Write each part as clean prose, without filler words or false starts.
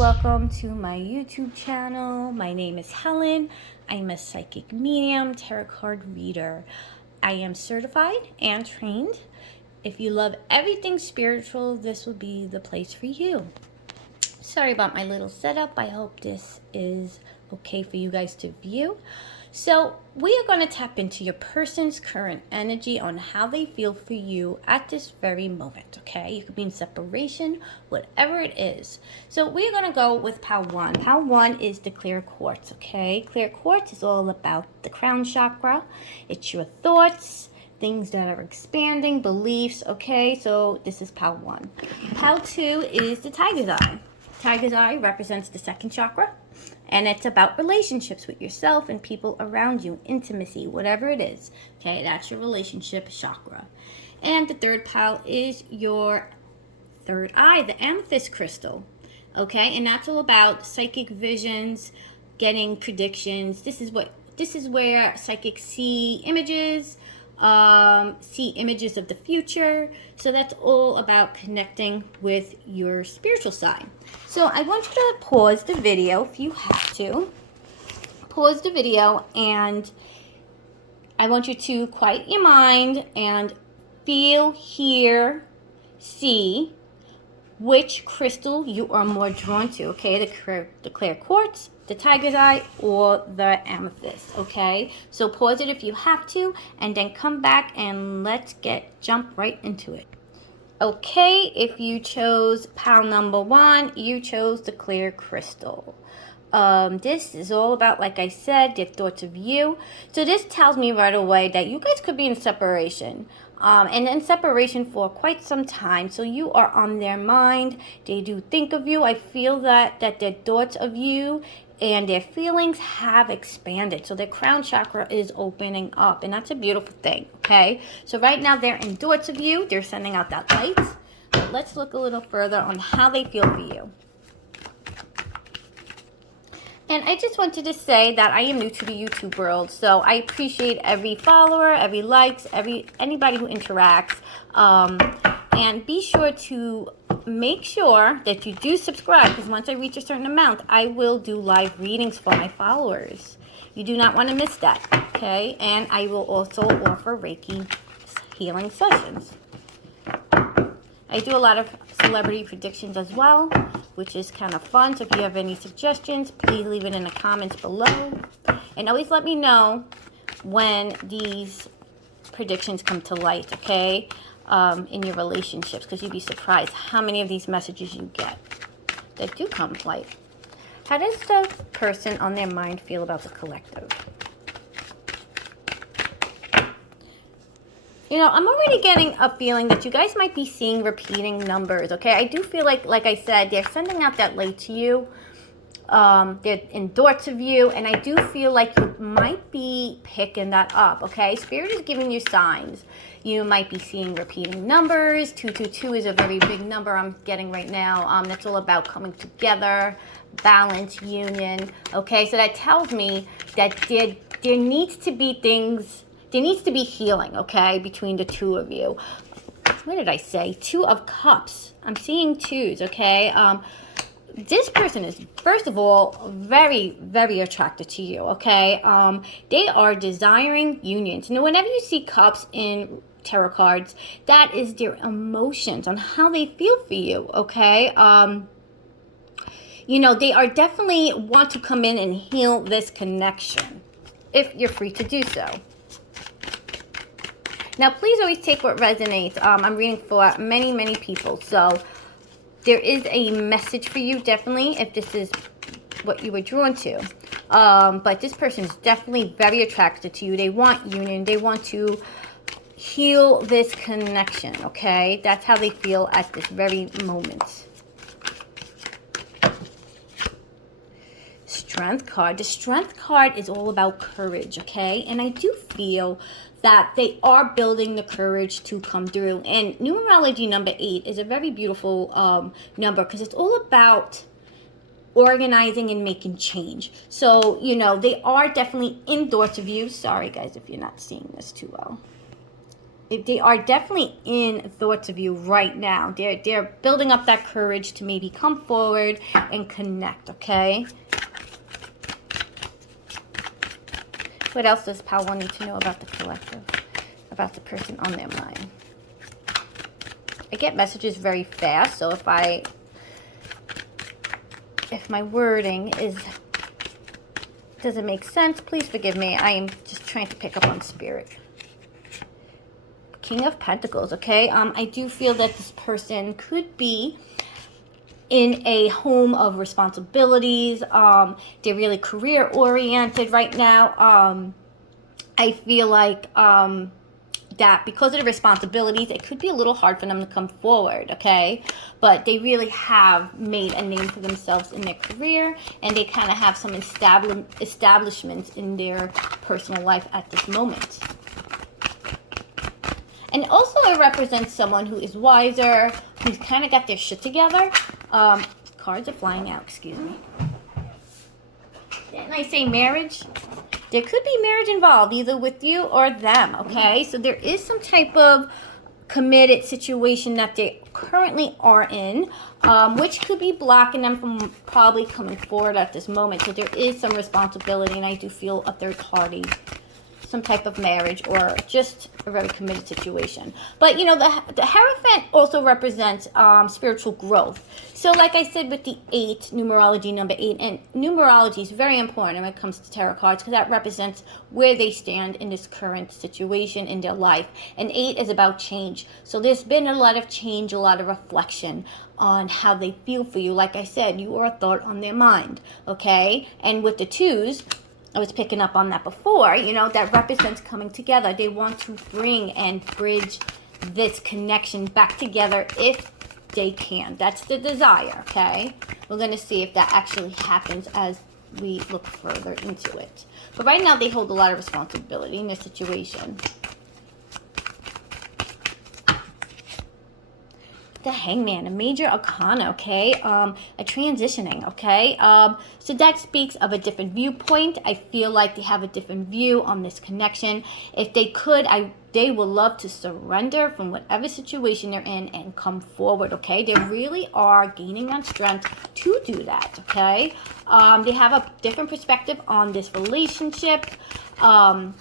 welcome to my YouTube channel. My name is Helen. I'm a psychic medium, tarot card reader. I am certified and trained. If you love everything spiritual, this will be the place for you. Sorry about my little setup. I hope this is okay for you guys to view. So we are going to tap into your person's current energy on how they feel for you at this very moment, okay? You could be in separation, whatever it is. So we're going to go with pile 1. Pile 1 is the clear quartz, okay? Clear quartz is all about the crown chakra. It's your thoughts, things that are expanding, beliefs, okay? So this is pile 1. Pile 2 is the tiger's eye. Tiger's eye represents the second chakra. And it's about relationships with yourself and people around you, intimacy, whatever it is. Okay, that's your relationship chakra. And the third pile is your third eye, the amethyst crystal. Okay, and that's all about psychic visions, getting predictions. This is where psychics see images of the future. So that's all about connecting with your spiritual side. So I want you to pause the video if you have to. Pause the video, and I want you to quiet your mind and feel, hear, see which crystal you are more drawn to, okay? The clear quartz, the tiger's eye, or the amethyst, okay? So pause it if you have to, and then come back and let's jump right into it. Okay, if you chose pile number 1, you chose the clear crystal. This is all about, like I said, their thoughts of you. So this tells me right away that you guys could be in separation. And in separation for quite some time. So you are on their mind. They do think of you. I feel that their thoughts of you and their feelings have expanded. So their crown chakra is opening up. And that's a beautiful thing, okay? So right now they're in thoughts of you. They're sending out that light. But let's look a little further on how they feel for you. And I just wanted to say that I am new to the YouTube world, so I appreciate every follower, every likes, anybody who interacts. And be sure to make sure that you do subscribe, because once I reach a certain amount, I will do live readings for my followers. You do not want to miss that, okay? And I will also offer Reiki healing sessions. I do a lot of celebrity predictions as well, which is kind of fun. So if you have any suggestions, please leave it in the comments below. And always let me know when these predictions come to light, okay, in your relationships, because you'd be surprised how many of these messages you get that do come to light. How does the person on their mind feel about the collective? You know, I'm already getting a feeling that you guys might be seeing repeating numbers, okay? I do feel like I said, they're sending out that light to you. They're in thoughts of you, and I do feel like you might be picking that up, okay? Spirit is giving you signs. You might be seeing repeating numbers. 222 is a very big number I'm getting right now. That's all about coming together, balance, union, okay? So that tells me that there needs to be things... There needs to be healing, okay, between the two of you. What did I say? 2 of Cups. I'm seeing 2s, okay? This person is, first of all, very, very attracted to you, okay? They are desiring unions. Now, whenever you see cups in tarot cards, that is their emotions on how they feel for you, okay? You know, they are definitely want to come in and heal this connection, if you're free to do so. Now, please always take what resonates. I'm reading for many, many people. So there is a message for you, definitely, if this is what you were drawn to. But this person is definitely very attracted to you. They want union. They want to heal this connection, okay? That's how they feel at this very moment. Strength card. The Strength card is all about courage, okay? And I do feel that they are building the courage to come through. And numerology number 8 is a very beautiful number, because it's all about organizing and making change. So, you know, they are definitely in thoughts of you. Sorry, guys, if you're not seeing this too well. they are definitely in thoughts of you right now. They're building up that courage to maybe come forward and connect, okay? What else does Powell need to know about the collective, about the person on their mind? I get messages very fast, so if my wording doesn't make sense, please forgive me. I am just trying to pick up on spirit. King of Pentacles, okay? I do feel that this person could be in a home of responsibilities. They're really career oriented right now. I feel like that because of the responsibilities, it could be a little hard for them to come forward, okay? But they really have made a name for themselves in their career, and they kind of have some establishments in their personal life at this moment. And also it represents someone who is wiser, who's kind of got their shit together. Cards are flying out, excuse me. Didn't I say marriage? There could be marriage involved, either with you or them, okay? So there is some type of committed situation that they currently are in, which could be blocking them from probably coming forward at this moment. So there is some responsibility, and I do feel a third party, some type of marriage or just a very committed situation. But you know, the Hierophant also represents spiritual growth. So like I said with the 8, numerology number 8, and numerology is very important when it comes to tarot cards because that represents where they stand in this current situation in their life. And 8 is about change. So there's been a lot of change, a lot of reflection on how they feel for you. Like I said, you are a thought on their mind, okay? And with the 2s, I was picking up on that before, you know, that represents coming together. They want to bring and bridge this connection back together if they can. That's the desire, okay? We're going to see if that actually happens as we look further into it. But right now, they hold a lot of responsibility in this situation. The Hangman, a major arcana, okay? A transitioning, okay? So that speaks of a different viewpoint. I feel like they have a different view on this connection. If they could, they would love to surrender from whatever situation they're in and come forward, okay? They really are gaining on strength to do that, okay? They have a different perspective on this relationship. Then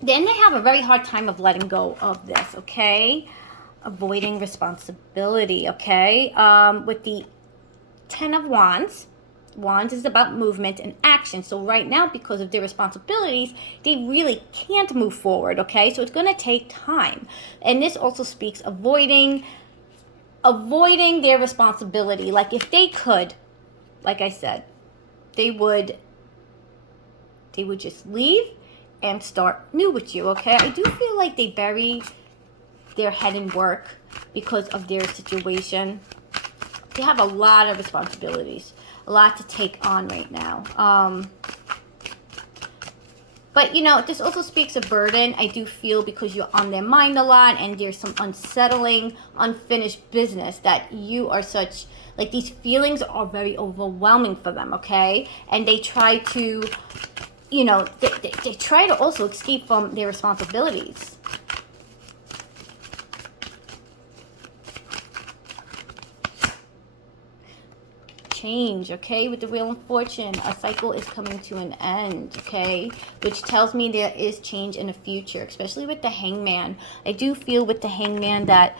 they have a very hard time of letting go of this, okay? Avoiding responsibility, okay? With the 10 of Wands, Wands is about movement and action. So right now, because of their responsibilities, they really can't move forward, okay? So it's going to take time. And this also speaks avoiding their responsibility. Like if they could, like I said, they would just leave and start new with you, okay? I do feel like they bury their head in work because of their situation. They have a lot of responsibilities, a lot to take on right now. But, you know, this also speaks of burden, I do feel, because you're on their mind a lot and there's some unsettling, unfinished business that you are such, like these feelings are very overwhelming for them, okay? And they try to, you know, they try to also escape from their responsibilities. Change, okay? With the Wheel of Fortune, a cycle is coming to an end, okay? Which tells me there is change in the future, especially with the Hangman. I do feel with the Hangman that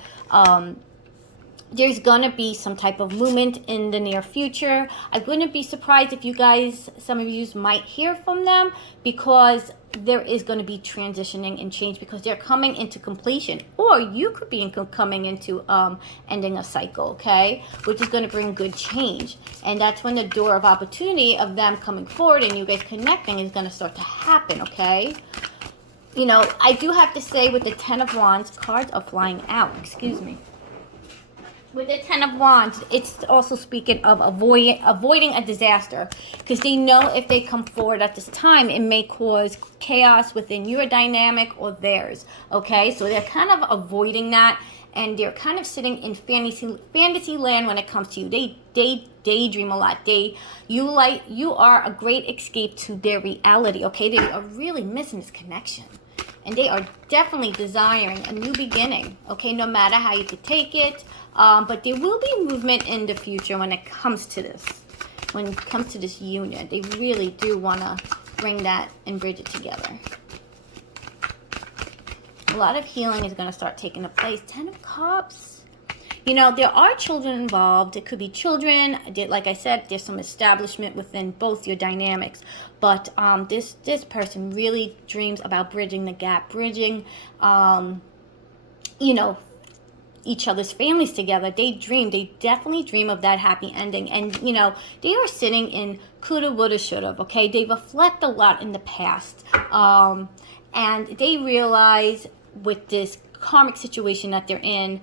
there's gonna be some type of movement in the near future. I wouldn't be surprised if you guys, some of you might hear from them, because there is going to be transitioning and change because they're coming into completion, or you could be coming into ending a cycle, okay, which is going to bring good change. And that's when the door of opportunity of them coming forward and you guys connecting is going to start to happen, okay? You know, I do have to say with the 10 of Wands, cards are flying out, excuse me. With the 10 of Wands, it's also speaking of avoiding a disaster, because they know if they come forward at this time, it may cause chaos within your dynamic or theirs, okay? So they're kind of avoiding that, and they're kind of sitting in fantasy land when it comes to you. They daydream a lot. You are a great escape to their reality, okay? They are really missing this connection. And they are definitely desiring a new beginning, okay, no matter how you could take it. But there will be movement in the future when it comes to this. When it comes to this union, they really do want to bring that and bridge it together. A lot of healing is going to start taking place. 10 of Cups. You know, there are children involved. It could be children. Like I said, there's some establishment within both your dynamics. But this person really dreams about bridging the gap, bridging, you know, each other's families together. They definitely dream of that happy ending. And, you know, they are sitting in coulda, woulda, shoulda, okay? They reflect a lot in the past. And they realize with this karmic situation that they're in,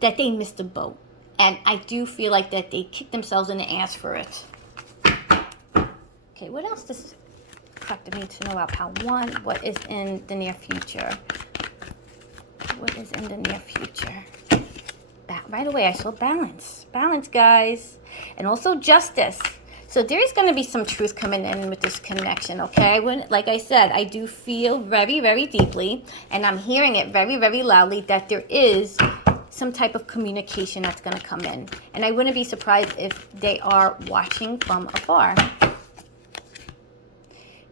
that they missed the boat. And I do feel like that they kicked themselves in the ass for it. Okay, what else does collective need to know about pile 1? What is in the near future? What is in the near future? Right away, I saw balance. Balance, guys. And also justice. So there is going to be some truth coming in with this connection, okay? Like I said, I do feel very, very deeply, and I'm hearing it very, very loudly, that there is some type of communication that's going to come in. And I wouldn't be surprised if they are watching from afar.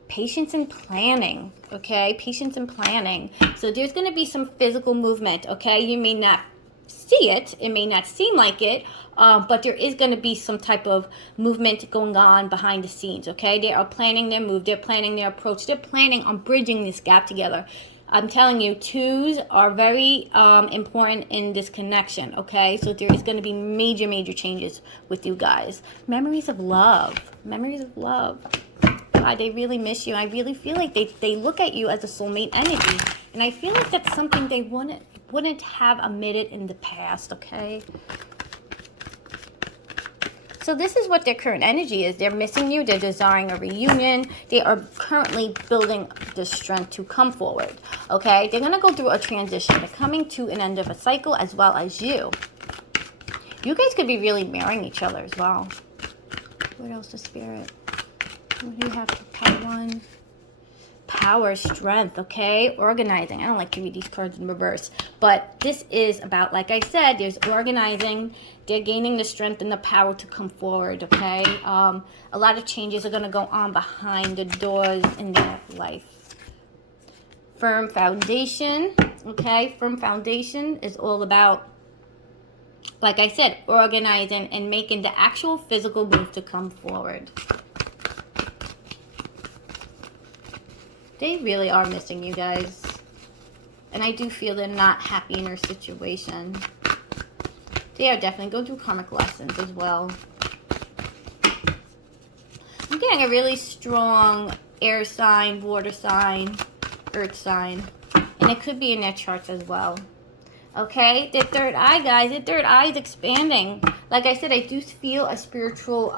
Patience and planning, okay? Patience and planning. So there's going to be some physical movement, okay? You may not see it. It may not seem like it, but there is going to be some type of movement going on behind the scenes, okay? They are planning their move. They're planning their approach. They're planning on bridging this gap together. I'm telling you, 2s are very important in this connection, okay? So there is going to be major, major changes with you guys. Memories of love. Memories of love. God, they really miss you. I really feel like they look at you as a soulmate energy. And I feel like that's something they wouldn't have admitted in the past, okay? So this is what their current energy is. They're missing you. They're desiring a reunion. They are currently building the strength to come forward, okay? They're going to go through a transition. They're coming to an end of a cycle as well as you. You guys could be really marrying each other as well. What else is Spirit? What do you have for pile 1? Power, strength, okay? Organizing. I don't like to read these cards in reverse. But this is about, like I said, there's organizing. They're gaining the strength and the power to come forward, okay? A lot of changes are going to go on behind the doors in their life. Firm foundation, okay? Firm foundation is all about, like I said, organizing and making the actual physical move to come forward. They really are missing you guys. And I do feel they're not happy in their situation. They are definitely going through karmic lessons as well. I'm getting a really strong air sign, water sign, earth sign. And it could be in their charts as well. Okay? Their third eye, guys. Their third eye is expanding. Like I said, I do feel a spiritual,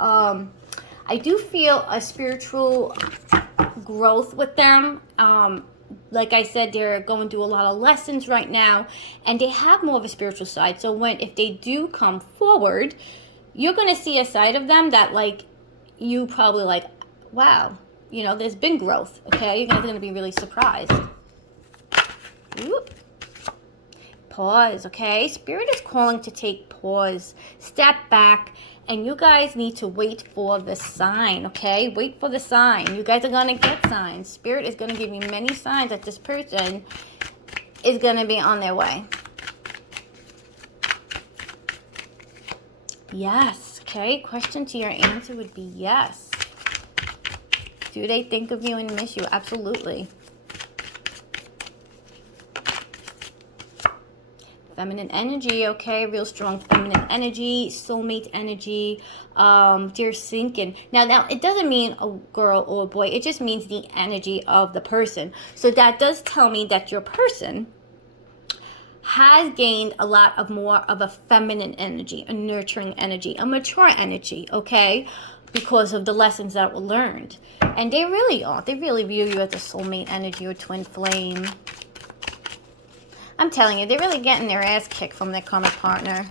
growth with them. Like I said, they're going through a lot of lessons right now, and they have more of a spiritual side. So if they do come forward, you're going to see a side of them that, like, you probably like, wow, you know, there's been growth, okay? You're going to be really surprised. Whoop. Pause, okay? Spirit is calling to take pause, step back, and you guys need to wait for the sign, okay? Wait for the sign. You guys are going to get signs. Spirit is going to give you many signs that this person is going to be on their way. Yes, okay? Question to your answer would be yes. Do they think of you and miss you? Absolutely. Feminine energy, okay? Real strong feminine energy, soulmate energy. They're sinking. Now, it doesn't mean a girl or a boy. It just means the energy of the person. So that does tell me that your person has gained a lot of more of a feminine energy, a nurturing energy, a mature energy, okay? Because of the lessons that were learned. And they really are. They really view you as a soulmate energy or twin flame. I'm telling you, they're really getting their ass kicked from their karmic partner.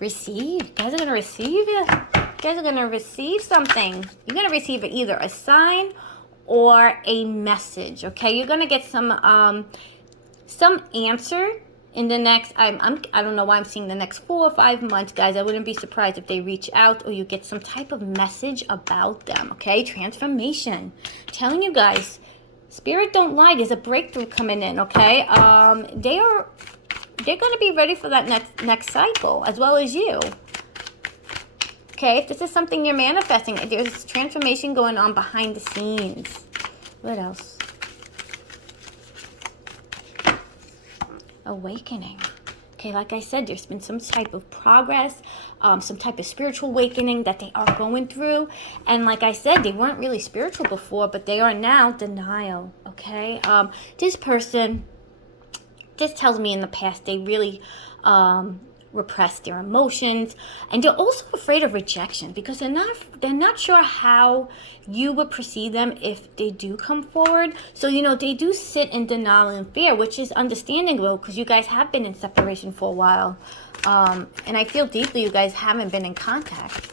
Receive. You guys are going to receive it. You guys are going to receive something. You're going to receive either a sign or a message, okay? You're going to get some answer in the next, I don't know why I'm seeing the next 4 or 5 months, guys. I wouldn't be surprised if they reach out or you get some type of message about them, okay? Transformation. Telling you guys, Spirit don't lie. There's a breakthrough coming in, okay? They're going to be ready for that next cycle, as well as you. Okay, if this is something you're manifesting, there's transformation going on behind the scenes. What else? Awakening. Okay, like I said, there's been some type of progress, some type of spiritual awakening that they are going through. And like I said, they weren't really spiritual before, but they are now. Denial, okay? This person, this tells me in the past, they really repress their emotions, and they're also afraid of rejection because they're not sure how you would perceive them if they do come forward. So they do sit in denial and fear, which is understandable because you guys have been in separation for a while, and I feel deeply you guys haven't been in contact.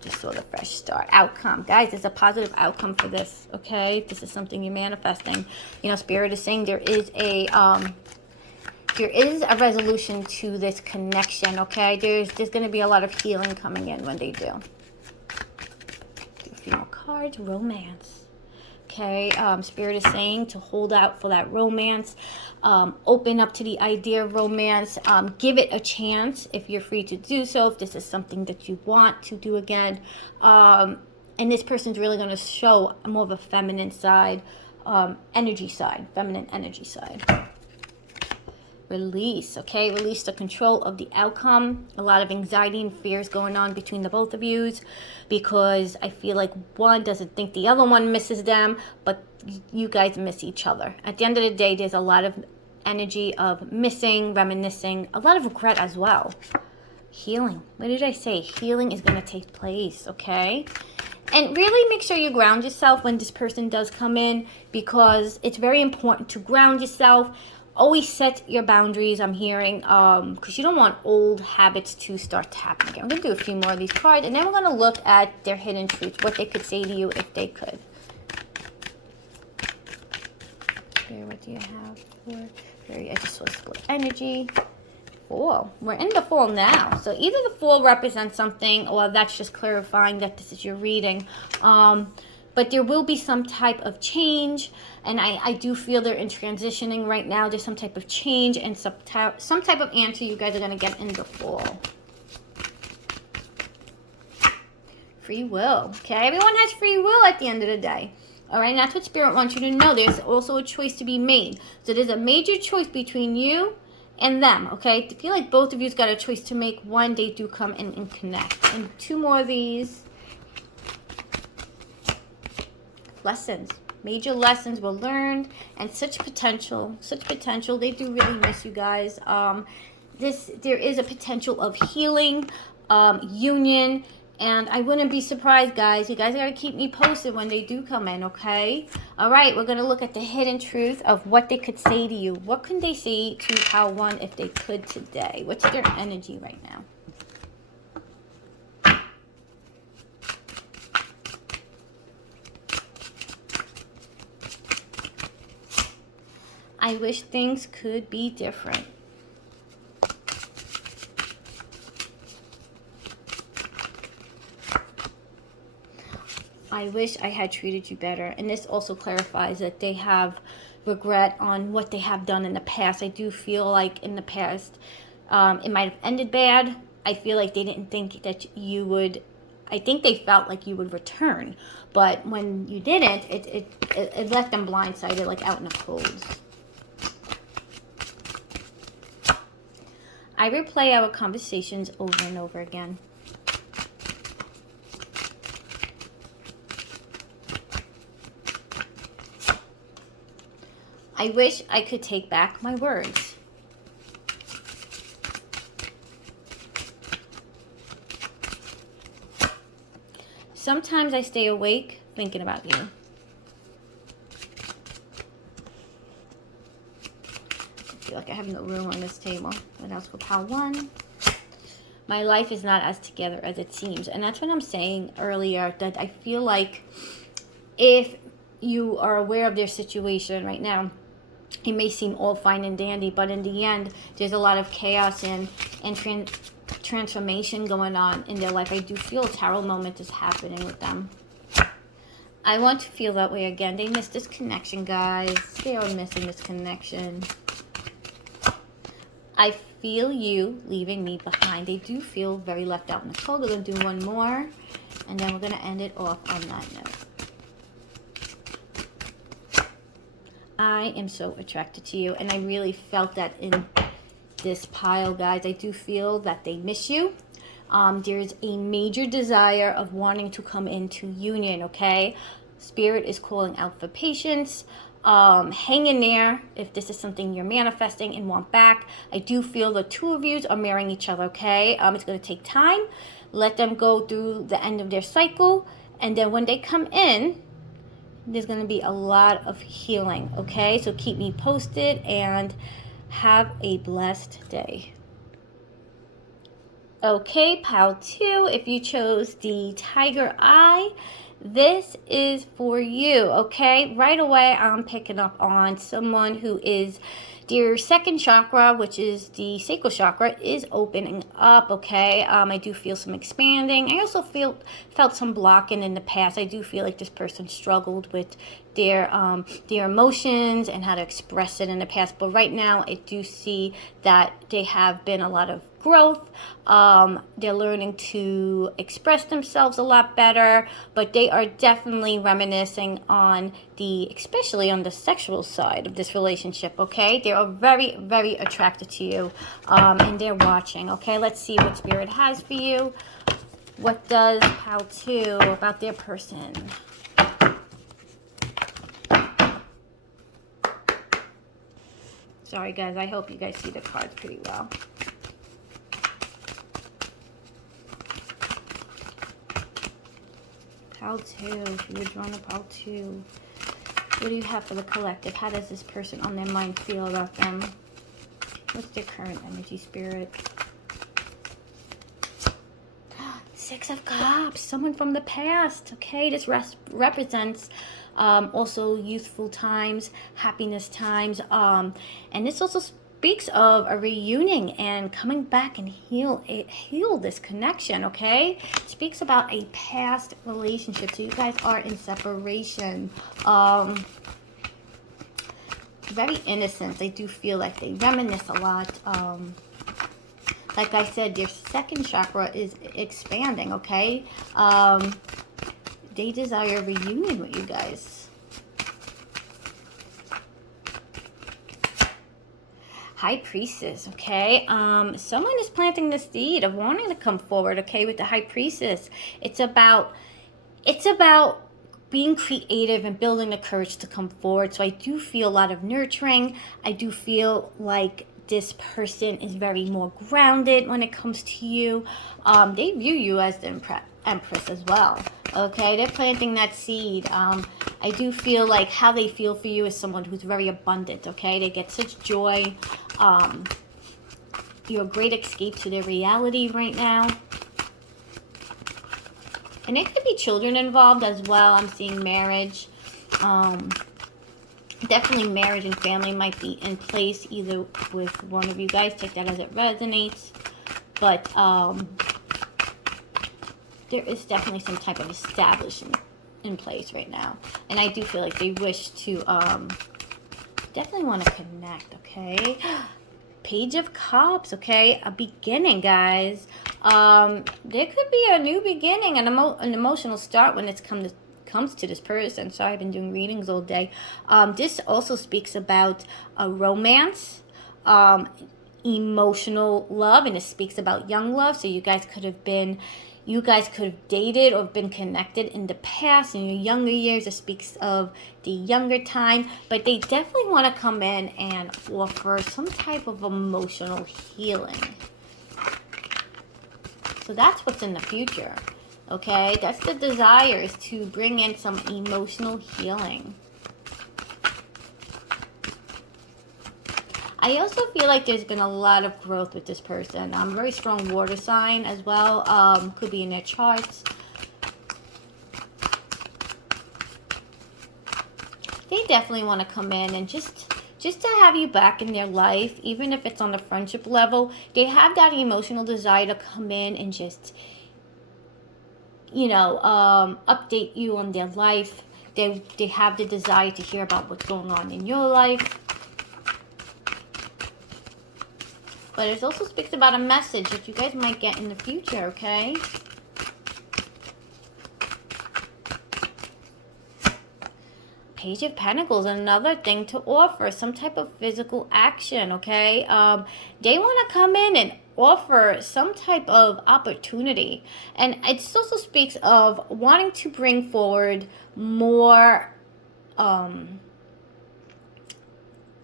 Just saw the fresh start outcome, guys. There's a positive outcome for this, okay? This is something you're manifesting. Spirit is saying there is a resolution to this connection, okay? There's going to be a lot of healing coming in when they do. Do a few more cards. Romance. Okay, Spirit is saying to hold out for that romance. Open up to the idea of romance. Give it a chance if you're free to do so, if this is something that you want to do again. And this person's really going to show more of a feminine side, feminine energy side. Release, okay? Release the control of the outcome. A lot of anxiety and fears going on between the both of yous because I feel like one doesn't think the other one misses them, but you guys miss each other. At the end of the day, there's a lot of energy of missing, reminiscing, a lot of regret as well. Healing. What did I say? Healing is going to take place, okay? And really make sure you ground yourself when this person does come in because it's very important to ground yourself. Always set your boundaries, I'm hearing, because you don't want old habits to start tapping again. I'm going to do a few more of these cards, and then we're going to look at their hidden truths, what they could say to you if they could. Okay, what do you have for? I just saw split energy. Fool. We're in the Fool now. So either the Fool represents something, or that's just clarifying that this is your reading. But there will be some type of change, and I do feel they're in transitioning right now. There's some type of change and some type of answer you guys are going to get in the fall. Free will. Okay, everyone has free will at the end of the day. All right, and that's what Spirit wants you to know. There's also a choice to be made. So there's a major choice between you and them, okay? I feel like both of you's got a choice to make. One, they do come in and connect. And two more of these. Lessons. Major lessons were learned, and such potential. They do really miss you guys. There is a potential of healing, union, and I wouldn't be surprised, guys. You guys got to keep me posted when they do come in, okay? All right, we're going to look at the hidden truth of what they could say to you. What can they say to Pile 1 if they could today? What's their energy right now? I wish things could be different. I wish I had treated you better. And this also clarifies that they have regret on what they have done in the past. I do feel like in the past, it might have ended bad. I feel like they didn't think that you would. I think they felt like you would return. But when you didn't, it left them blindsided, like out in the cold. I replay our conversations over and over again. I wish I could take back my words. Sometimes I stay awake thinking about you. I feel like I have no room on this table. What else for Pile 1? My life is not as together as it seems. And that's what I'm saying earlier, that I feel like if you are aware of their situation right now, it may seem all fine and dandy, but in the end, there's a lot of chaos and transformation going on in their life. I do feel a tarot moment is happening with them. I want to feel that way again. They missed this connection, guys. They are missing this connection. I feel you leaving me behind. They do feel very left out in the cold. We're going to do one more, and then we're going to end it off on that note. I am so attracted to you, and I really felt that in this pile, guys. I do feel that they miss you. There's a major desire of wanting to come into union, okay? Spirit is calling out for patience. Hang in there if this is something you're manifesting and want back. I do feel the two of you are marrying each other, okay? It's going to take time. Let them go through the end of their cycle, and then when they come in, there's going to be a lot of healing, okay? So keep me posted, and have a blessed day. Okay, pile 2, if you chose the tiger eye, this is for you, okay? Right away, I'm picking up on someone who is their second chakra, which is the sacral chakra, is opening up, okay? I do feel some expanding. I also felt some blocking in the past. I do feel like this person struggled with their emotions and how to express it in the past. But right now, I do see that they have been a lot of growth. They're learning to express themselves a lot better, but they are definitely reminiscing on especially on the sexual side of this relationship, okay? They are very, very attracted to you, and they're watching, okay? Let's see what Spirit has for you. What does pile 2 about their person? Sorry, guys. I hope you guys see the cards pretty well. Pile 2. If you were drawn to pile 2. What do you have for the collective? How does this person on their mind feel about them? What's their current energy, Spirit? 6 of Cups. Someone from the past. Okay, this represents also youthful times, happiness times. And this also speaks of a reunion and coming back and heal this connection, okay? It speaks about a past relationship. So you guys are in separation. Very innocent. They do feel like they reminisce a lot. Like I said, their second chakra is expanding, okay? They desire a reunion with you guys. High Priestess, okay? Someone is planting the seed of wanting to come forward, okay, with the High Priestess. It's about being creative and building the courage to come forward. So I do feel a lot of nurturing. I do feel like this person is very more grounded when it comes to you. They view you as the Empress as well. Okay, they're planting that seed. I do feel like how they feel for you is someone who's very abundant. Okay, they get such joy. You're a great escape to their reality right now. And there could be children involved as well. I'm seeing marriage. Definitely marriage and family might be in place either with one of you guys. Take that as it resonates. But there is definitely some type of establishment in place right now. And I do feel like they wish to definitely want to connect, okay? Page of Cups, okay? A beginning, guys. There could be a new beginning, an emotional start when it comes to this person. Sorry, I've been doing readings all day. This also speaks about a romance, emotional love, and it speaks about young love. So you guys could have dated or been connected in the past, in your younger years. It speaks of the younger time, but they definitely want to come in and offer some type of emotional healing. So that's what's in the future, okay? That's the desire, is to bring in some emotional healing. I also feel like there's been a lot of growth with this person. Very strong water sign as well. Could be in their charts. definitely want to come in and just to have you back in their life, even if it's on the friendship level. They have that emotional desire to come in and just, you know, update you on their life. They have the desire to hear about what's going on in your life. But it also speaks about a message that you guys might get in the future, okay? Page of Pentacles, another thing to offer, some type of physical action, okay? They want to come in and offer some type of opportunity. And it also speaks of wanting to bring forward more,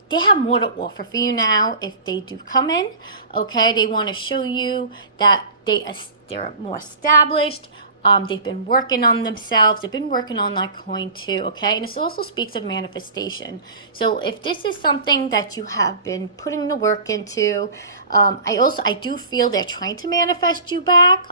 they have more to offer for you now if they do come in, okay? They want to show you that they're more established. They've been working on themselves. They've been working on that coin too, okay? And this also speaks of manifestation. So if this is something that you have been putting the work into, I do feel they're trying to manifest you back.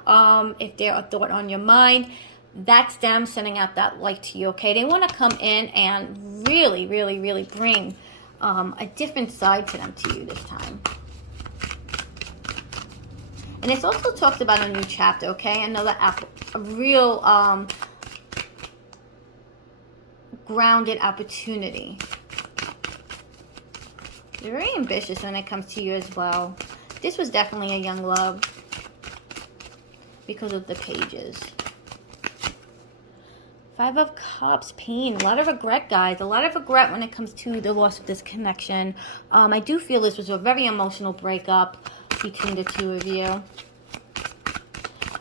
If they're a thought on your mind, that's them sending out that light to you, okay? They want to come in and really, really, really bring a different side to them to you this time. And it's also talked about a new chapter, okay? Another a real grounded opportunity. They're very ambitious when it comes to you as well. This was definitely a young love because of the pages. 5 of Cups, pain, a lot of regret, guys. A lot of regret when it comes to the loss of this connection. I do feel this was a very emotional breakup between the two of you.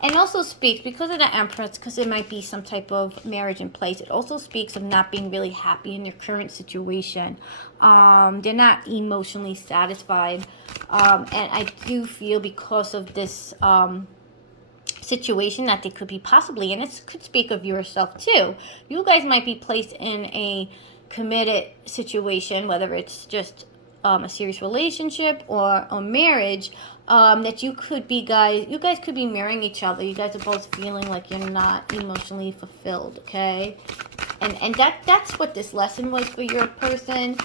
And also speaks, because of the Empress, because there might be some type of marriage in place, it also speaks of not being really happy in their current situation. They're not emotionally satisfied. And I do feel because of this situation that they could be possibly, and it could speak of yourself too. You guys might be placed in a committed situation, whether it's just a serious relationship or a marriage, that you guys could be marrying each other. You guys are both feeling like you're not emotionally fulfilled, okay? And that's what this lesson was for your person.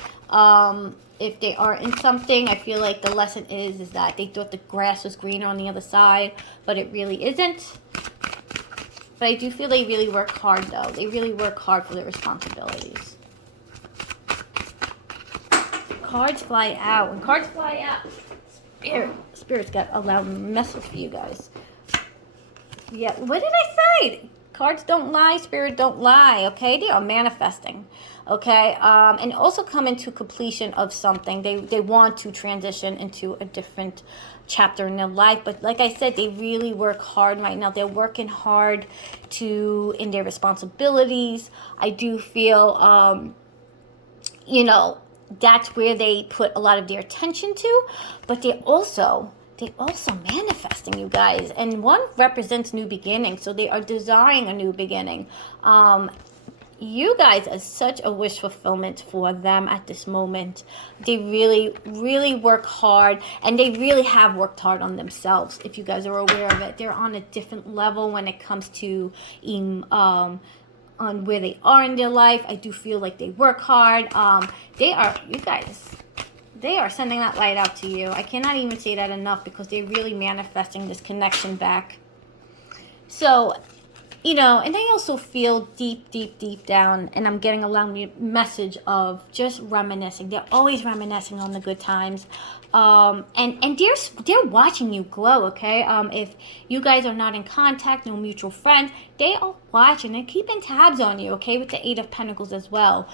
If they are in something, I feel like the lesson is that they thought the grass was greener on the other side, but it really isn't. But I do feel they really work hard, though. They really work hard for their responsibilities. Cards fly out. When cards fly out, Spirit's got a loud message for you guys. Yeah, what did I say? Cards don't lie, Spirit don't lie, okay? They are manifesting, okay? And also come into completion of something. They want to transition into a different chapter in their life. But like I said, they really work hard right now. They're working hard in their responsibilities. I do feel, you know, that's where they put a lot of their attention to. But they also manifesting, you guys, and one represents new beginning, so they are desiring a new beginning. You guys are such a wish fulfillment for them at this moment. They really, really work hard, and they really have worked hard on themselves. If you guys are aware of it, they're on a different level when it comes to on where they are in their life. I do feel like they work hard. They are sending that light out to you. I cannot even say that enough, because they're really manifesting this connection back. So, you know, and they also feel deep, deep, deep down, and I'm getting a loud message of just reminiscing. They're always reminiscing on the good times. And they're watching you glow, okay? If you guys are not in contact, no mutual friends, they are watching and keeping tabs on you, okay? With the 8 of Pentacles as well.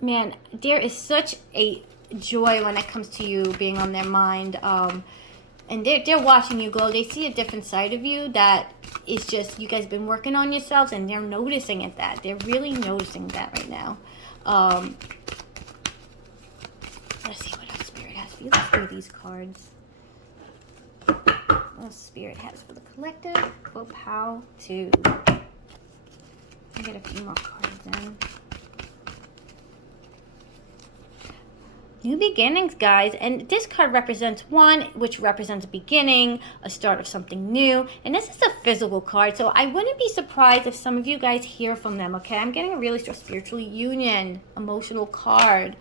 Man, there is such a joy when it comes to you being on their mind. And they're watching you glow. They see a different side of you that is just, you guys been working on yourselves, and they're noticing it. They're really noticing that right now. Let's see what else Spirit has for you. Let's do these cards. What else Spirit has for the collective? Well, how to get a few more cards in. New beginnings, guys. And this card represents one, which represents a beginning, a start of something new. And this is a physical card, so I wouldn't be surprised if some of you guys hear from them, okay? I'm getting a really strong spiritual union, emotional card.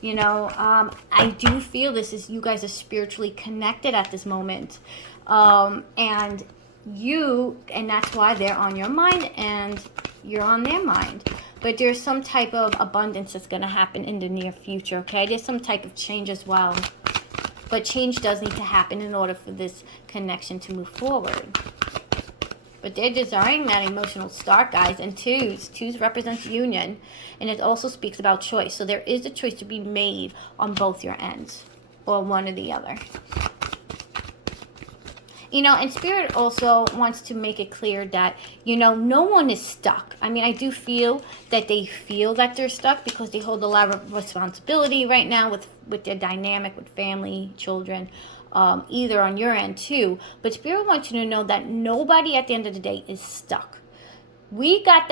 You know, I do feel this is, you guys are spiritually connected at this moment. And that's why they're on your mind and you're on their mind. But there's some type of abundance that's going to happen in the near future, okay? There's some type of change as well. But change does need to happen in order for this connection to move forward. But they're desiring that emotional start, guys. And twos represents union. And it also speaks about choice. So there is a choice to be made on both your ends, or one or the other. You know, and Spirit also wants to make it clear that, you know, no one is stuck. I mean, I do feel that they feel that they're stuck because they hold a lot of responsibility right now with their dynamic with family, children, either on your end too. But Spirit wants you to know that nobody at the end of the day is stuck. We get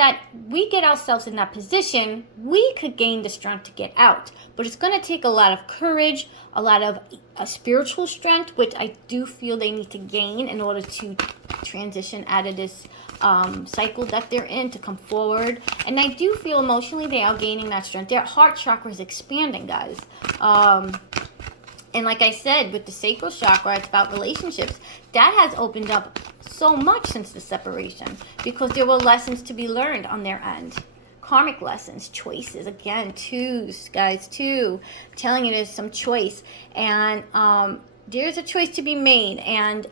ourselves in that position, we could gain the strength to get out. But it's going to take a lot of courage, a lot of spiritual strength, which I do feel they need to gain in order to transition out of this cycle that they're in, to come forward. And I do feel emotionally they are gaining that strength. Their heart chakra is expanding, guys. And like I said, with the sacral chakra, it's about relationships. That has opened up so much since the separation because there were lessons to be learned on their end. Karmic lessons, choices. Again, twos, guys, two. I'm telling you, there's some choice. And there's a choice to be made. And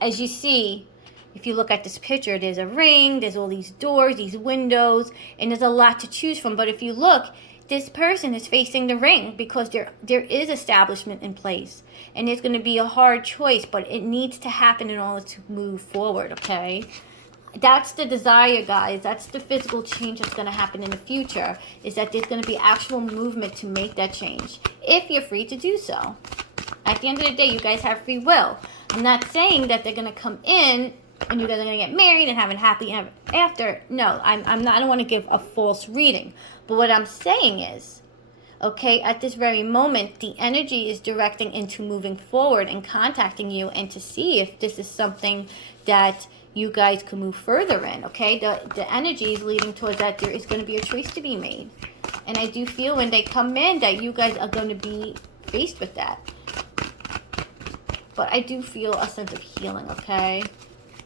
as you see, if you look at this picture, there's a ring, there's all these doors, these windows, and there's a lot to choose from. But if you look, this person is facing the ring because there is establishment in place. And it's going to be a hard choice, but it needs to happen in order to move forward, okay? That's the desire, guys. That's the physical change that's going to happen in the future, is that there's going to be actual movement to make that change, if you're free to do so. At the end of the day, you guys have free will. I'm not saying that they're going to come in and you guys are going to get married and have a happy ever after. No, I'm not. I don't want to give a false reading. But what I'm saying is, okay, at this very moment, the energy is directing into moving forward and contacting you and to see if this is something that you guys can move further in, okay? The energy is leading towards that there is going to be a choice to be made. And I do feel when they come in that you guys are going to be faced with that. But I do feel a sense of healing, okay?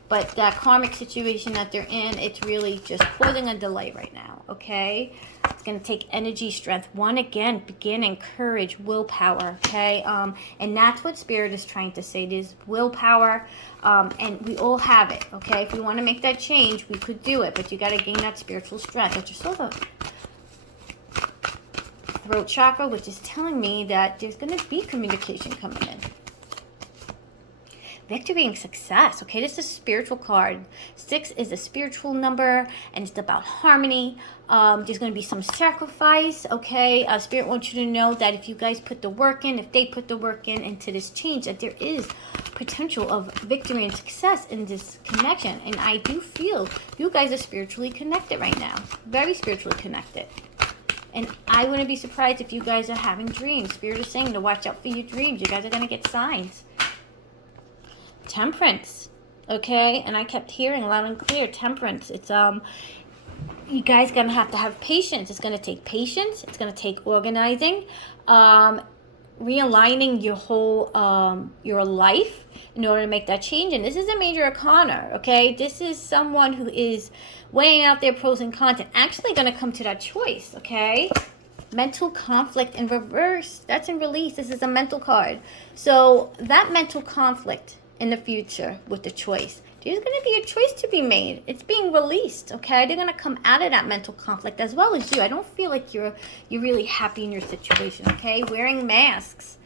But that karmic situation that they're in, it's really just causing a delay right now, okay? It's going to take energy, strength. One, again, beginning, courage, willpower, okay? And that's what Spirit is trying to say. There's willpower, and we all have it, okay? If we want to make that change, we could do it, but you got to gain that spiritual strength. That's your soul throat chakra, which is telling me that there's going to be communication coming in. Victory and success, okay? This is a spiritual card. 6 is a spiritual number, and it's about harmony. There's going to be some sacrifice, okay? Spirit wants you to know that if you guys put the work in, if they put the work in into this change, that there is potential of victory and success in this connection. And I do feel you guys are spiritually connected right now. Very spiritually connected. And I wouldn't be surprised if you guys are having dreams. Spirit is saying to watch out for your dreams. You guys are going to get signs. Temperance, okay? And I kept hearing loud and clear, temperance. It's you guys gonna have to have patience. It's gonna take patience. It's gonna take organizing, realigning your whole your life in order to make that change. And this is a major arcana, okay? This is someone who is weighing out their pros and cons and actually gonna come to that choice, okay? Mental conflict in reverse. That's in release. This is a mental card. So that mental conflict in the future with the choice, there's going to be a choice to be made. It's being released, okay? They're going to come out of that mental conflict as well as you. I don't feel like you're really happy in your situation, okay? Wearing masks.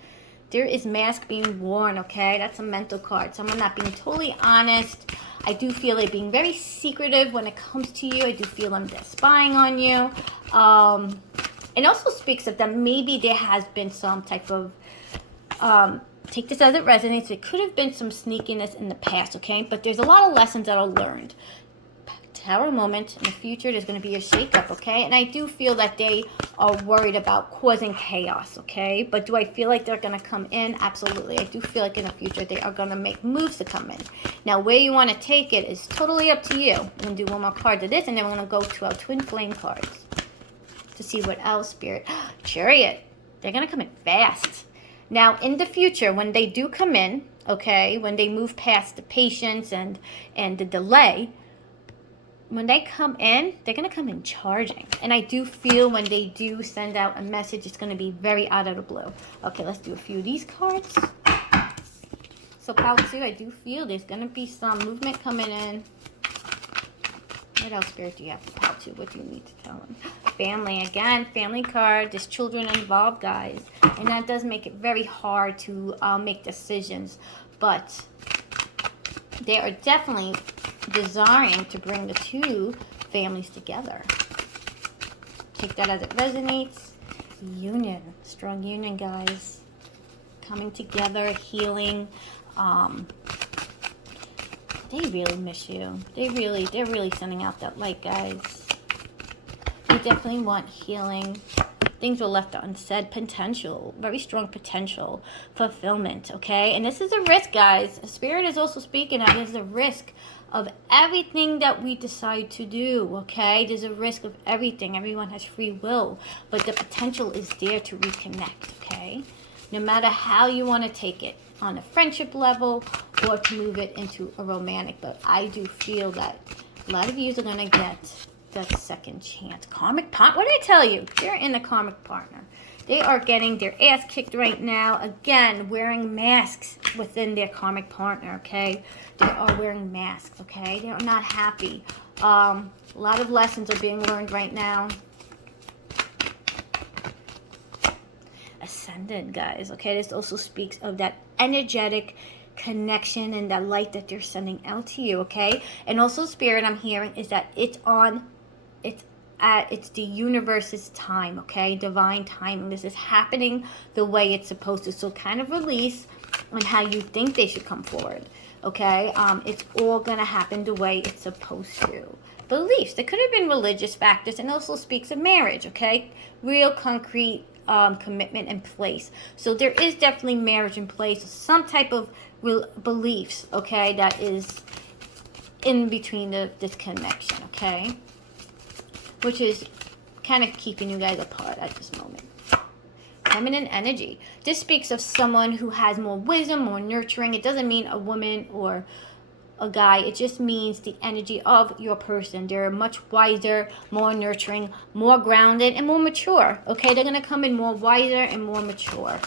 There is mask being worn, okay? That's a mental card. Someone not being totally honest. I do feel they're being very secretive when it comes to you. I do feel them spying on you. It also speaks of that maybe there has been some type of take this as it resonates. It could have been some sneakiness in the past, okay? But there's a lot of lessons that are learned. tower moment. In the future, there's going to be a shakeup, okay? And I do feel that they are worried about causing chaos, okay? But do I feel like they're going to come in? Absolutely. I do feel like in the future they are going to make moves to come in. Now, where you want to take it is totally up to you. I'm going to do one more card to this, and then we're going to go to our twin flame cards to see what else, Spirit. Chariot. They're going to come in fast. Now, in the future, when they do come in, okay, when they move past the patience and the delay, when they come in, they're going to come in charging. And I do feel when they do send out a message, it's going to be very out of the blue. Okay, let's do a few of these cards. So, Pile 2, I do feel there's going to be some movement coming in. What else, Spirit, do you have for Pile 2? What do you need to tell them? Family. Again, family card. There's children involved, guys. And that does make it very hard to make decisions. But they are definitely desiring to bring the two families together. Take that as it resonates. Union. Strong union, guys. Coming together, healing. They really miss you. They're really sending out that light, guys. They definitely want healing. Things were left unsaid. Potential. Very strong potential. Fulfillment, okay? And this is a risk, guys. Spirit is also speaking of there's a risk of everything that we decide to do, okay? There's a risk of everything. Everyone has free will. But the potential is there to reconnect, okay? No matter how you want to take it. On a friendship level or to move it into a romantic. But I do feel that a lot of you are going to get that second chance. Karmic partner. What did I tell you? They're in a karmic partner. They are getting their ass kicked right now. Again, wearing masks within their karmic partner, okay? They are wearing masks, okay? They are not happy. A lot of lessons are being learned right now. Ascended, guys, okay? This also speaks of that energetic connection and that light that they're sending out to you, okay? And also, Spirit, I'm hearing is that it's the universe's time, okay? Divine timing. This is happening the way it's supposed to. So kind of release on how you think they should come forward, okay? It's all gonna happen the way it's supposed to. Beliefs. There could have been religious factors, and also speaks of marriage, okay? Real concrete commitment in place. So there is definitely marriage in place, some type of beliefs, okay, that is in between this connection, okay, which is kind of keeping you guys apart at this moment. Feminine energy. This speaks of someone who has more wisdom, more nurturing. It doesn't mean a woman or a guy. It just means the energy of your person. They're much wiser, more nurturing, more grounded, and more mature. Okay, they're going to come in more wiser and more mature.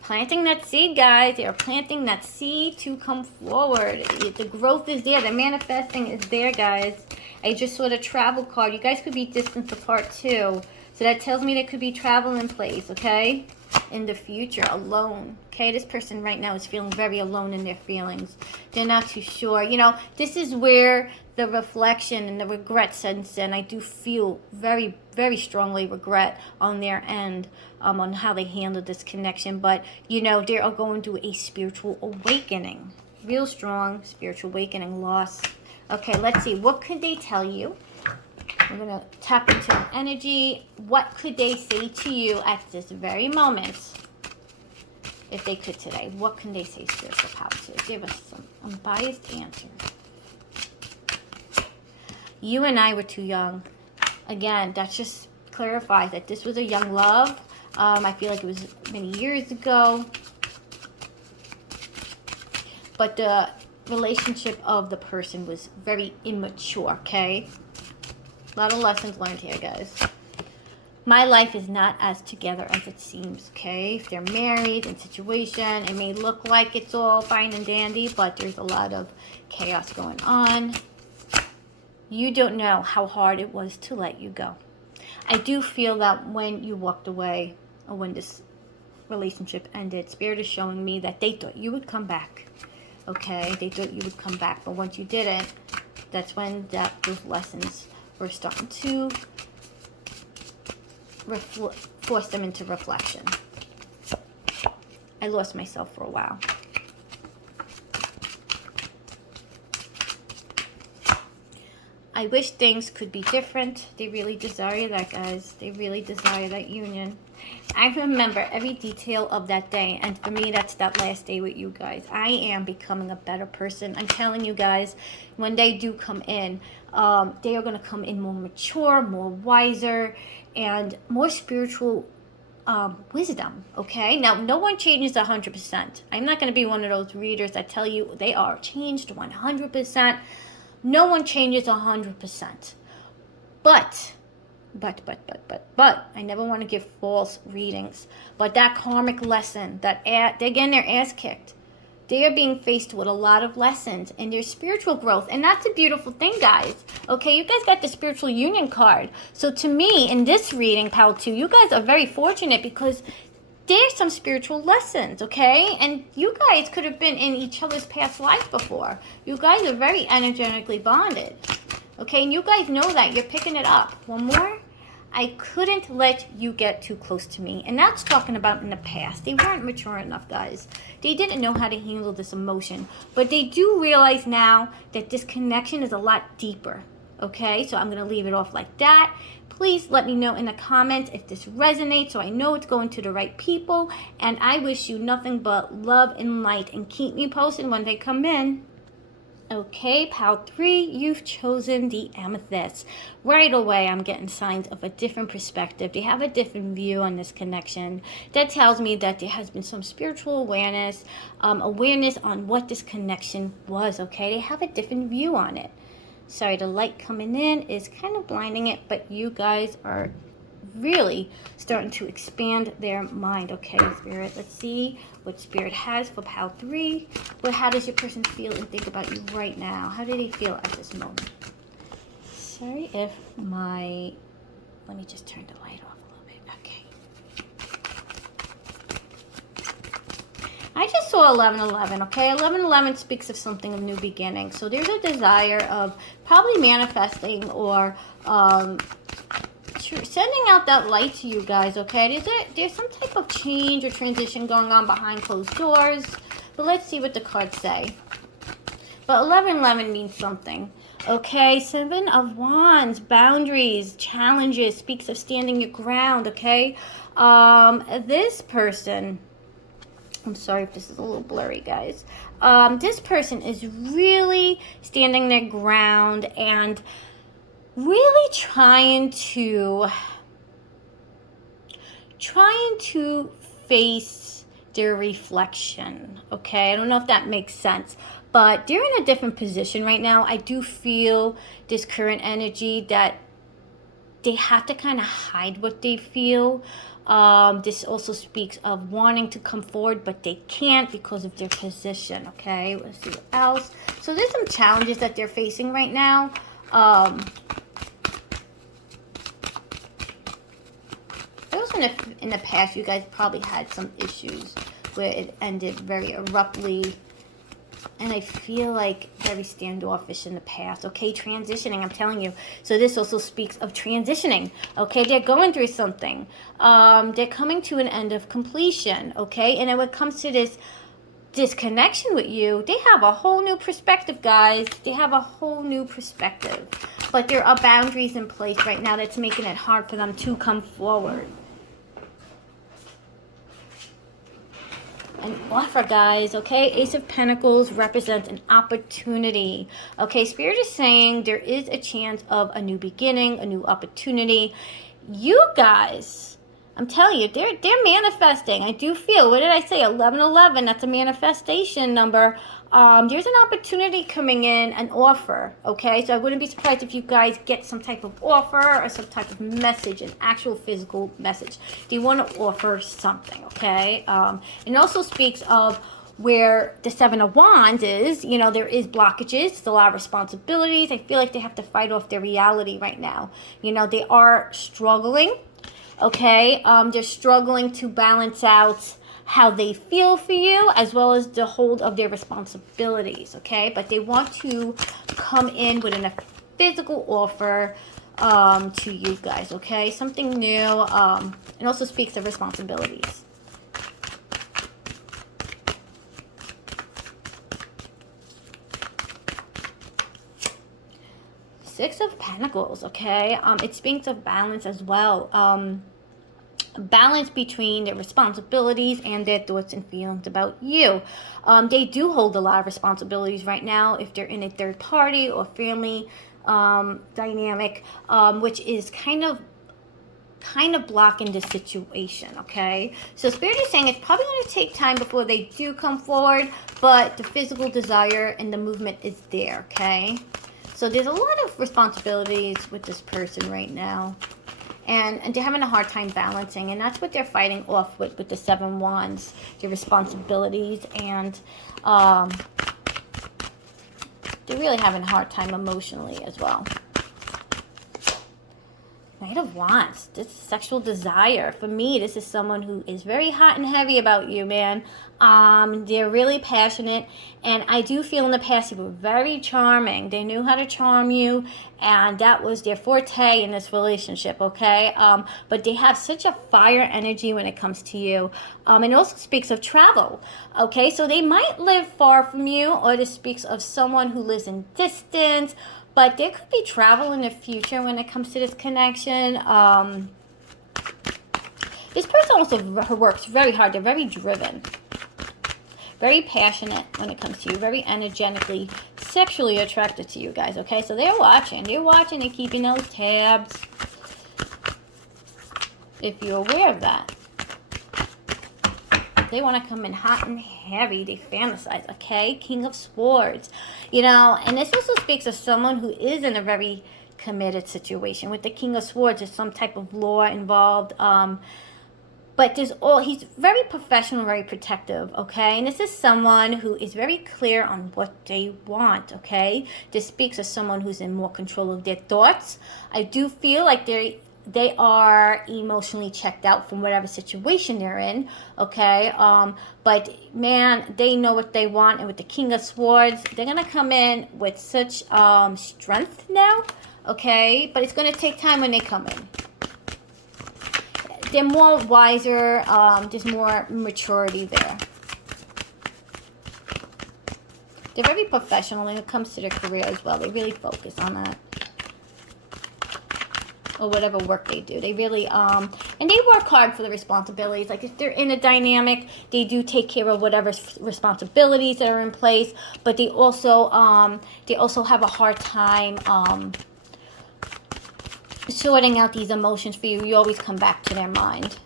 Planting that seed, guys. They are planting that seed to come forward. The growth is there. The manifesting is there, guys. I just saw the travel card. You guys could be distance apart too. So that tells me there could be travel in place, okay? In the future, alone. Okay, this person right now is feeling very alone in their feelings. They're not too sure. You know, this is where the reflection and the regret sets in. I do feel very, very strongly regret on their end on how they handled this connection. But, you know, they are going through a spiritual awakening. Real strong spiritual awakening, loss. Okay, let's see. What could they tell you? We're going to tap into an energy. What could they say to you at this very moment? If they could today, what can they say, spiritual power, to give us some unbiased answers? You and I were too young. Again, that just clarifies that this was a young love. I feel like it was many years ago. But the relationship of the person was very immature, okay? A lot of lessons learned here, guys. My life is not as together as it seems, okay? If they're married in situation, it may look like it's all fine and dandy, but there's a lot of chaos going on. You don't know how hard it was to let you go. I do feel that when you walked away, or when this relationship ended, Spirit is showing me that they thought you would come back, okay? They thought you would come back, but once you didn't, that's when those lessons were starting to force them into reflection. I lost myself for a while. I wish things could be different. They really desire that, guys. They really desire that union. I remember every detail of that day, and for me, that's that last day with you guys. I am becoming a better person. I'm telling you guys, when they do come in, they are going to come in more mature, more wiser, and more spiritual wisdom. Okay, now no one changes 100%. I'm not going to be one of those readers that tell you they are changed 100%. No one changes 100%. But I never want to give false readings. But that karmic lesson, that they're getting their ass kicked. They are being faced with a lot of lessons in their spiritual growth. And that's a beautiful thing, guys. Okay, you guys got the spiritual union card. So to me, in this reading, Pal 2, you guys are very fortunate because there's some spiritual lessons, okay? And you guys could have been in each other's past life before. You guys are very energetically bonded. Okay, and you guys know that. You're picking it up. One more. I couldn't let you get too close to me. And that's talking about in the past. They weren't mature enough, guys. They didn't know how to handle this emotion. But they do realize now that this connection is a lot deeper. Okay, so I'm going to leave it off like that. Please let me know in the comments if this resonates so I know it's going to the right people. And I wish you nothing but love and light. And keep me posted when they come in. Okay, Pal 3, you've chosen the amethyst. Right away, I'm getting signs of a different perspective. They have a different view on this connection. That tells me that there has been some spiritual awareness, awareness on what this connection was, okay? They have a different view on it. Sorry, the light coming in is kind of blinding it, but you guys are really starting to expand their mind. Okay, Spirit, let's see what Spirit has for Pal 3. Well, how does your person feel and think about you right now? How do they feel at this moment? Sorry if my... Let me just turn the light off a little bit. Okay. I just saw 1111, okay? 1111 speaks of something of new beginning. So there's a desire of probably manifesting or... sending out that light to you guys, okay? There's some type of change or transition going on behind closed doors. But let's see what the cards say. But 1111 means something. Okay, 7 of Wands, boundaries, challenges, speaks of standing your ground, okay? This person, I'm sorry if this is a little blurry, guys. This person is really standing their ground and really trying to face their reflection, okay? I don't know if that makes sense, but they're in a different position right now. I do feel this current energy that they have to kind of hide what they feel. This also speaks of wanting to come forward, but they can't because of their position, okay? Let's see what else. So there's some challenges that they're facing right now. In the past, you guys probably had some issues where it ended very abruptly, and I feel like very standoffish in the past. Okay, transitioning, I'm telling you. So this also speaks of transitioning. Okay, they're going through something. They're coming to an end of completion. Okay, and then when it comes to this connection with you, they have a whole new perspective, guys. They have a whole new perspective, but there are boundaries in place right now that's making it hard for them to come forward. An offer, guys, okay? Ace of Pentacles represents an opportunity. Okay, Spirit is saying there is a chance of a new beginning, a new opportunity. You guys, I'm telling you, they're manifesting. I do feel, what did I say? 1111, that's a manifestation number. There's an opportunity coming in, an offer, okay? So I wouldn't be surprised if you guys get some type of offer or some type of message, an actual physical message. They want to offer something, okay? It also speaks of where the 7 of Wands is, you know, there is blockages, it's a lot of responsibilities. I feel like they have to fight off their reality right now. You know, they are struggling, okay? They're struggling to balance out how they feel for you, as well as the hold of their responsibilities, okay? But they want to come in with a physical offer to you guys, okay? Something new. It also speaks of responsibilities. Six of Pentacles, okay? It speaks of balance as well. Balance between their responsibilities and their thoughts and feelings about you. They do hold a lot of responsibilities right now if they're in a third party or family dynamic, which is kind of blocking the situation, okay? So Spirit is saying it's probably going to take time before they do come forward, but the physical desire and the movement is there, okay? So there's a lot of responsibilities with this person right now. And they're having a hard time balancing, and that's what they're fighting off with the Seven Wands, their responsibilities, and they're really having a hard time emotionally as well. Knight of Wands, this is sexual desire. For me, this is someone who is very hot and heavy about you, man. They're really passionate, and I do feel in the past they were very charming. They knew how to charm you, and that was their forte in this relationship, okay? But they have such a fire energy when it comes to you. It also speaks of travel, okay? So they might live far from you, or this speaks of someone who lives in distance, but there could be travel in the future when it comes to this connection. This person also works very hard. They're very driven. Very passionate when it comes to you. Very energetically, sexually attracted to you guys, okay? So they're watching. They're watching. They're keeping those tabs. If you're aware of that. They want to come in hot and heavy. They fantasize, okay? King of Swords. You know, and this also speaks of someone who is in a very committed situation. With the King of Swords, there's some type of law involved. But he's very professional, very protective, okay? And this is someone who is very clear on what they want, okay? This speaks of someone who's in more control of their thoughts. I do feel like they are emotionally checked out from whatever situation they're in, okay? But man, they know what they want, and with the King of Swords, they're gonna come in with such strength now, okay? But it's gonna take time when they come in. They're more wiser, there's more maturity there. They're very professional when it comes to their career as well. They really focus on that. Or whatever work they do. They really, and they work hard for the responsibilities. Like if they're in a dynamic, they do take care of whatever responsibilities that are in place, but they also have a hard time, sorting out these emotions for you. You always come back to their mind.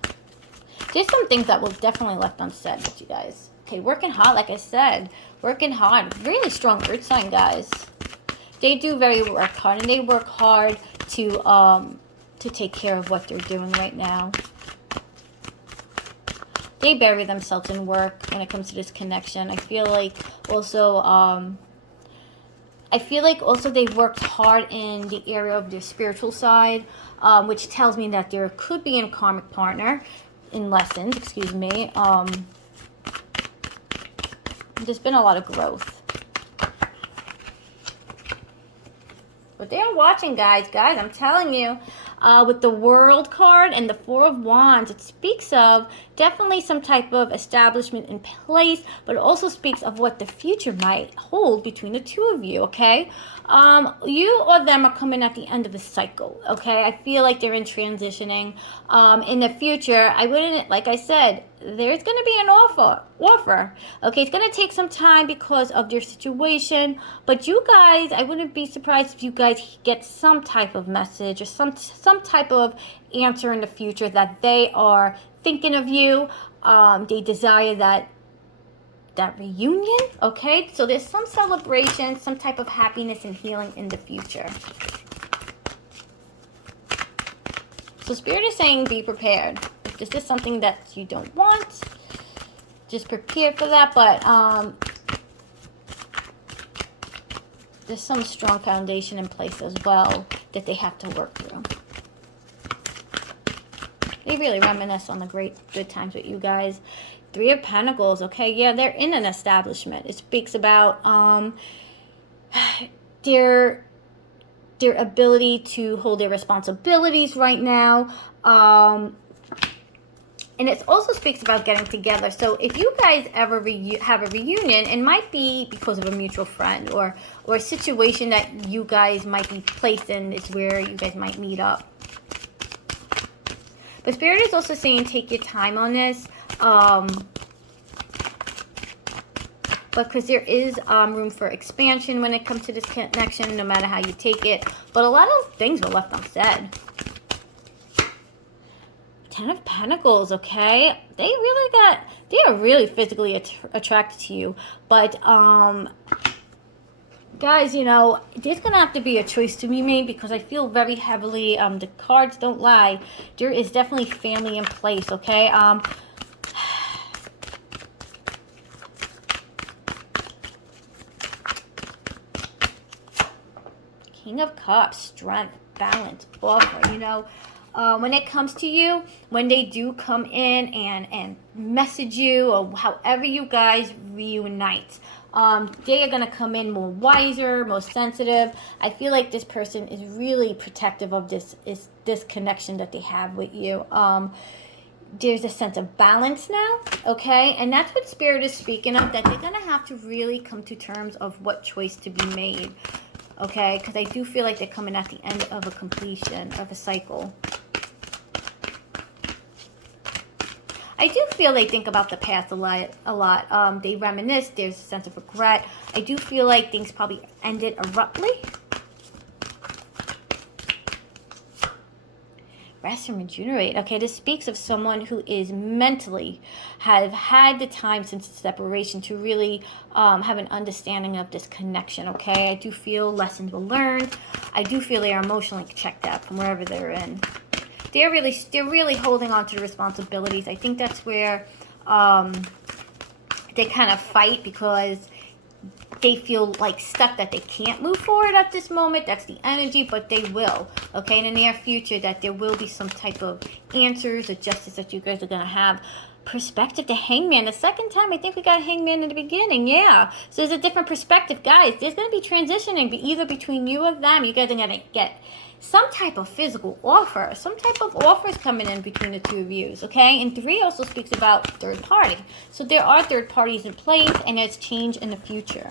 There's some things that will definitely left unsaid with you guys. Okay, working hard, like I said. Working hard. Really strong earth sign, guys. They do work hard, and they work hard to take care of what they're doing right now. They bury themselves in work when it comes to this connection. I feel like also they've worked hard in the area of their spiritual side, which tells me that there could be a karmic partner in lessons, excuse me. There's been a lot of growth. But they're watching, guys. Guys, I'm telling you, with the World card and the Four of Wands, it speaks of definitely some type of establishment in place, but it also speaks of what the future might hold between the two of you, okay? You or them are coming at the end of a cycle, okay? I feel like they're in transitioning. In the future, I wouldn't, like I said, there's going to be an offer. Okay, it's going to take some time because of your situation, but you guys, I wouldn't be surprised if you guys get some type of message or some type of answer in the future that they are thinking of you. They desire that reunion, okay? So there's some celebration, some type of happiness and healing in the future. So Spirit is saying be prepared. If this is something that you don't want, just prepare for that. But there's some strong foundation in place as well that they have to work through. They really reminisce on the good times with you guys. Three of Pentacles, okay? Yeah, they're in an establishment. It speaks about their ability to hold their responsibilities right now. And it also speaks about getting together. So if you guys ever have a reunion, it might be because of a mutual friend or a situation that you guys might be placed in. It's where you guys might meet up. But Spirit is also saying take your time on this. Because there is room for expansion when it comes to this connection, no matter how you take it. But a lot of things were left unsaid. 10 of Pentacles, okay? They are really physically attracted to you. But, guys, you know, there's going to have to be a choice to be made because I feel very heavily, the cards don't lie. There is definitely family in place, okay? King of Cups, strength, balance, offer, you know. When it comes to you, when they do come in and message you or however you guys reunite, they are going to come in more wiser, more sensitive. I feel like this person is really protective of this connection that they have with you. There's a sense of balance now, okay? And that's what Spirit is speaking of, that they're going to have to really come to terms of what choice to be made, okay? Because I do feel like they're coming at the end of a completion of a cycle. I do feel they think about the past a lot. They reminisce. There's a sense of regret. I do feel like things probably ended abruptly. Rest and regenerate. Okay, this speaks of someone who is mentally have had the time since the separation to really have an understanding of this connection. Okay, I do feel lessons were learned. I do feel they are emotionally checked out from wherever they're in. They're really holding on to the responsibilities. I think that's where they kind of fight because they feel like stuck, that they can't move forward at this moment. That's the energy, but they will. Okay, in the near future, that there will be some type of answers or justice that you guys are going to have. Perspective to Hangman. The second time, I think we got Hangman in the beginning. Yeah. So there's a different perspective. Guys, there's going to be transitioning either between you or them. You guys are going to get some type of physical offer. Some type of offers coming in between the two of you, okay? And 3 also speaks about third party. So there are third parties in place, and there's change in the future.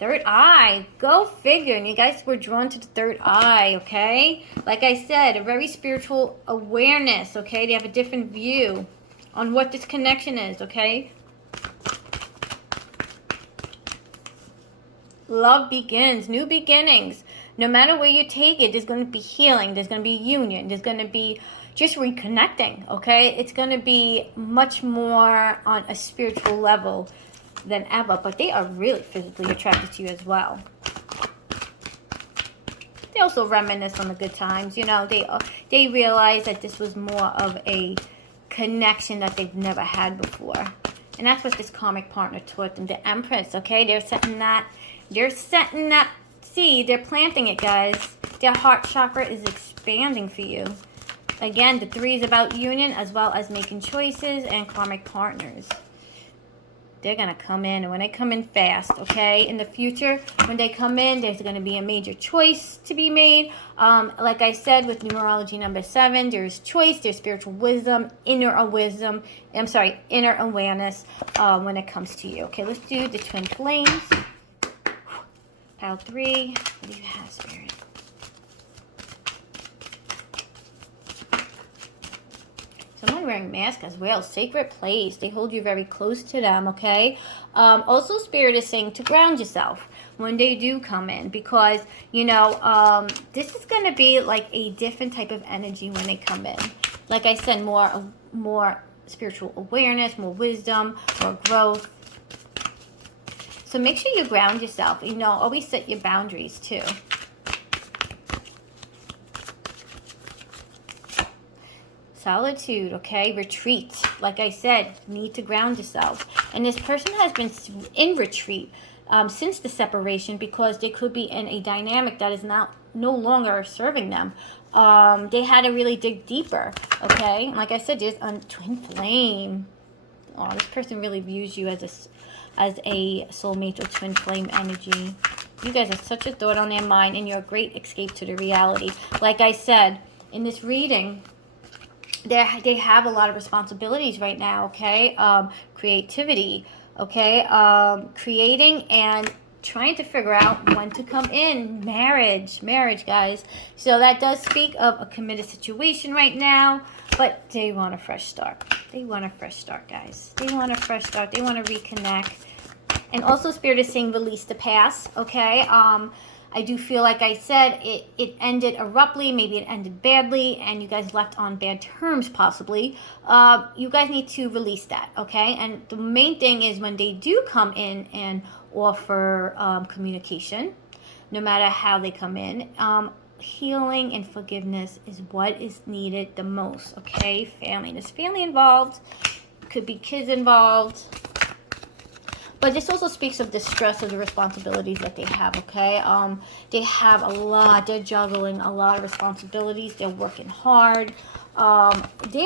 Third eye. Go figure. And you guys were drawn to the third eye, okay? Like I said, a very spiritual awareness, okay? They have a different view on what this connection is, okay? Love begins. New beginnings. No matter where you take it, there's going to be healing. There's going to be union. There's going to be just reconnecting, okay? It's going to be much more on a spiritual level than ever. But they are really physically attracted to you as well. They also reminisce on the good times. You know, they realize that this was more of a connection that they've never had before. And that's what this karmic partner taught them. The Empress, okay? They're setting that seed. They're planting it, guys. Their heart chakra is expanding for you. Again, the 3 is about union as well as making choices and karmic partners. They're going to come in, and when they come in fast, okay? In the future, when they come in, there's going to be a major choice to be made. Like I said, with numerology number 7, there's choice, there's spiritual wisdom, inner awareness when it comes to you. Okay, let's do the twin flames. Pile 3. What do you have, Spirit? Someone wearing mask as well. Sacred place. They hold you very close to them, okay? Also, Spirit is saying to ground yourself when they do come in. Because, you know, this is going to be like a different type of energy when they come in. Like I said, more spiritual awareness, more wisdom, more growth. So make sure you ground yourself. You know, always set your boundaries too. Solitude, okay? Retreat. Like I said, you need to ground yourself. And this person has been in retreat since the separation because they could be in a dynamic that is no longer serving them. They had to really dig deeper, okay? Like I said, there's a twin flame. Oh, this person really views you as a soulmate or twin flame energy. You guys have such a thought on their mind, and you're a great escape to the reality. Like I said, in this reading, they have a lot of responsibilities right now, okay? Creativity, okay? Creating and trying to figure out when to come in. Marriage, guys. So that does speak of a committed situation right now, but they want a fresh start. They want a fresh start, guys. They want a fresh start. They want to reconnect. And also Spirit is saying release the past, okay? I do feel, like I said, it ended abruptly. Maybe it ended badly, and you guys left on bad terms, possibly. You guys need to release that, okay? And the main thing is when they do come in and offer communication, no matter how they come in, healing and forgiveness is what is needed the most, okay? Family. There's family involved. Could be kids involved. But this also speaks of the stress of the responsibilities that they have, okay? They have a lot. They're juggling a lot of responsibilities. They're working hard. They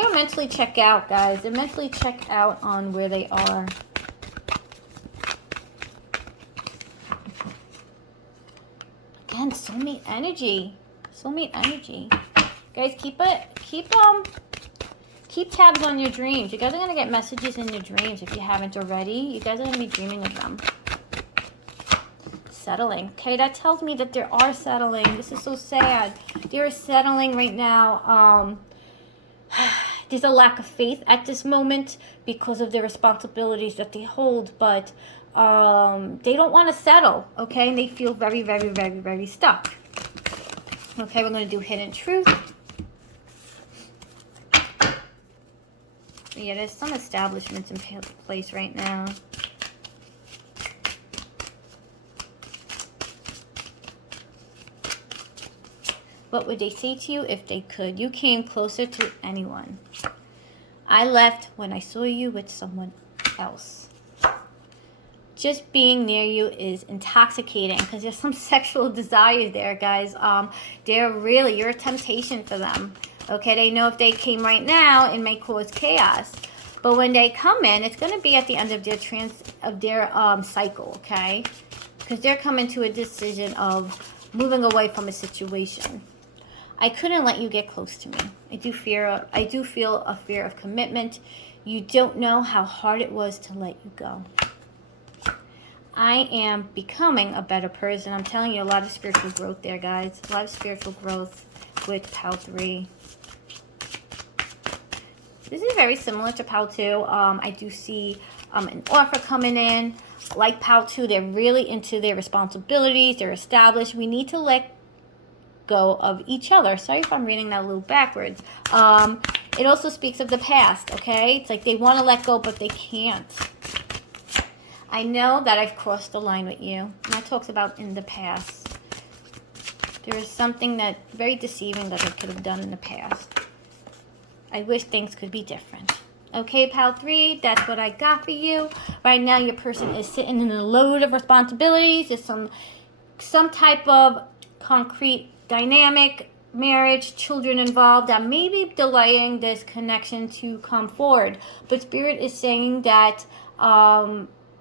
are mentally checked out, guys. They're mentally checked out on where they are. Again, soulmate energy. Soulmate energy. Guys, keep tabs on your dreams. You guys are going to get messages in your dreams if you haven't already. You guys are going to be dreaming of them. Settling. Okay, that tells me that there are settling. This is so sad. They are settling right now. There's a lack of faith at this moment because of the responsibilities that they hold, but they don't want to settle, okay? And they feel very, very, very, very stuck. Okay, we're going to do Hidden Truth. Yeah, there's some establishments in place right now. What would they say to you if they could? You came closer to anyone. I left when I saw you with someone else. Just being near you is intoxicating because there's some sexual desires there, guys. You're a temptation for them. Okay, they know if they came right now, it may cause chaos. But when they come in, it's going to be at the end of their cycle, okay? Because they're coming to a decision of moving away from a situation. I couldn't let you get close to me. I do feel a fear of commitment. You don't know how hard it was to let you go. I am becoming a better person. I'm telling you, a lot of spiritual growth there, guys. A lot of spiritual growth with Pile 3. This is very similar to Pile 2. I do see an offer coming in. Like Pile 2, they're really into their responsibilities. They're established. We need to let go of each other. Sorry if I'm reading that a little backwards. It also speaks of the past, okay? It's like they want to let go, but they can't. I know that I've crossed the line with you. And that talks about in the past. There is something that very deceiving that I could have done in the past. I wish things could be different. Okay, Pile 3, that's what I got for you. Right now, your person is sitting in a load of responsibilities. There's some type of concrete dynamic, marriage, children involved that may be delaying this connection to come forward. But Spirit is saying that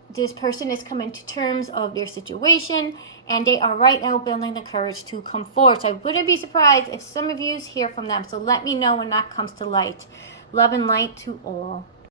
this person is coming to terms of their situation, and they are right now building the courage to come forward. So I wouldn't be surprised if some of you hear from them. So let me know when that comes to light. Love and light to all.